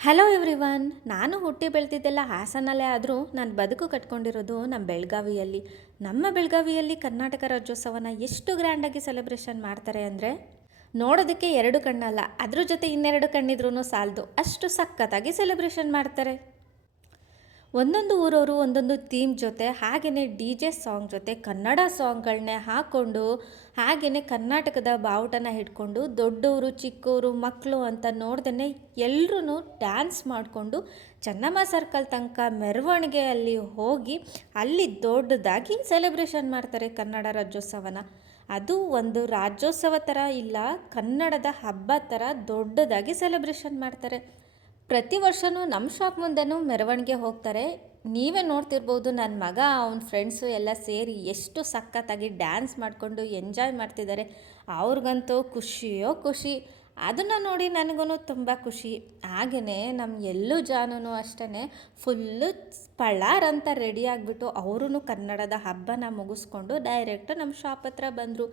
Hello everyone. ನಾನು ಹುಟ್ಟಿ ಬೆಳೆದಿದ್ದೆಲ್ಲ ಹಾಸನಲ್ಲೇ ಆದರೂ ನಾನು ಬದುಕು ಕಟ್ಕೊಂಡಿರೋದು ನಮ್ಮ ಬೆಳಗಾವಿಯಲ್ಲಿ. ನಮ್ಮ ಬೆಳಗಾವಿಯಲ್ಲಿ ಕರ್ನಾಟಕ ರಾಜ್ಯೋತ್ಸವನ ಎಷ್ಟು ಗ್ರ್ಯಾಂಡಾಗಿ ಸೆಲೆಬ್ರೇಷನ್ ಮಾಡ್ತಾರೆ ಅಂದರೆ ನೋಡೋದಕ್ಕೆ ಎರಡು ಕಣ್ಣಲ್ಲ, ಅದ್ರ ಜೊತೆ ಇನ್ನೆರಡು ಕಣ್ಣಿದ್ರೂ ಸಾಲದು, ಅಷ್ಟು ಸಖತ್ತಾಗಿ ಸೆಲೆಬ್ರೇಷನ್ ಮಾಡ್ತಾರೆ. ಒಂದೊಂದು ಊರವರು ಒಂದೊಂದು ಥೀಮ್ ಜೊತೆ ಹಾಗೆಯೇ ಡಿ ಜೆ ಸಾಂಗ್ ಜೊತೆ ಕನ್ನಡ ಸಾಂಗ್ಗಳನ್ನೇ ಹಾಕ್ಕೊಂಡು ಹಾಗೆಯೇ ಕರ್ನಾಟಕದ ಬಾವುಟನ ಹಿಡ್ಕೊಂಡು ದೊಡ್ಡವರು ಚಿಕ್ಕವರು ಮಕ್ಕಳು ಅಂತ ನೋಡ್ದೇ ಎಲ್ಲರೂ ಡ್ಯಾನ್ಸ್ ಮಾಡಿಕೊಂಡು ಚೆನ್ನಮ್ಮ ಸರ್ಕಲ್ ತನಕ ಮೆರವಣಿಗೆಯಲ್ಲಿ ಹೋಗಿ ಅಲ್ಲಿ ದೊಡ್ಡದಾಗಿ ಸೆಲೆಬ್ರೇಷನ್ ಮಾಡ್ತಾರೆ ಕನ್ನಡ ರಾಜ್ಯೋತ್ಸವನ. ಅದು ಒಂದು ರಾಜ್ಯೋತ್ಸವ ಥರ ಇಲ್ಲ, ಕನ್ನಡದ ಹಬ್ಬ ಥರ ದೊಡ್ಡದಾಗಿ ಸೆಲೆಬ್ರೇಷನ್ ಮಾಡ್ತಾರೆ. ಪ್ರತಿ ವರ್ಷವೂ ನಮ್ಮ ಶಾಪ್ ಮುಂದೆನೂ ಮೆರವಣಿಗೆ ಹೋಗ್ತಾರೆ. ನೀವೇ ನೋಡ್ತಿರ್ಬೋದು, ನನ್ನ ಮಗ ಅವನ ಫ್ರೆಂಡ್ಸು ಎಲ್ಲ ಸೇರಿ ಎಷ್ಟು ಸಖತ್ತಾಗಿ ಡ್ಯಾನ್ಸ್ ಮಾಡಿಕೊಂಡು ಎಂಜಾಯ್ ಮಾಡ್ತಿದ್ದಾರೆ. ಅವ್ರಿಗಂತೂ ಖುಷಿಯೋ ಖುಷಿ. ಅದನ್ನು ನೋಡಿ ನನಗೂ ತುಂಬ ಖುಷಿ. ಹಾಗೆಯೇ ನಮ್ಮ ಎಲ್ಲೂ ಜಾನೂ ಅಷ್ಟೇ ಫುಲ್ಲು ಪಳಾರ್ ಅಂತ ರೆಡಿ ಆಗಿಬಿಟ್ಟು ಅವರೂ ಕನ್ನಡದ ಹಬ್ಬನ ಮುಗಿಸ್ಕೊಂಡು ಡೈರೆಕ್ಟ್ ನಮ್ಮ ಶಾಪ್ ಹತ್ರ ಬಂದರು.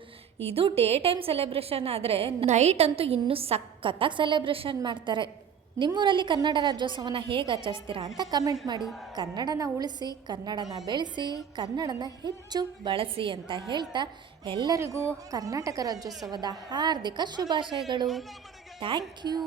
ಇದು ಡೇ ಟೈಮ್ ಸೆಲೆಬ್ರೇಷನ್ ಆದರೆ ನೈಟ್ ಅಂತೂ ಇನ್ನೂ ಸಖತ್ತಾಗಿ ಸೆಲೆಬ್ರೇಷನ್ ಮಾಡ್ತಾರೆ. ನಿಮ್ಮೂರಲ್ಲಿ ಕನ್ನಡ ರಾಜ್ಯೋತ್ಸವನ ಹೇಗೆ ಆಚರಿಸ್ತೀರಾ ಅಂತ ಕಮೆಂಟ್ ಮಾಡಿ. ಕನ್ನಡನ ಉಳಿಸಿ, ಕನ್ನಡನ ಬೆಳೆಸಿ, ಕನ್ನಡನ ಹೆಚ್ಚು ಬಳಸಿ ಅಂತ ಹೇಳ್ತಾ ಎಲ್ಲರಿಗೂ ಕರ್ನಾಟಕ ರಾಜ್ಯೋತ್ಸವದ ಹಾರ್ದಿಕ ಶುಭಾಶಯಗಳು. Thank you.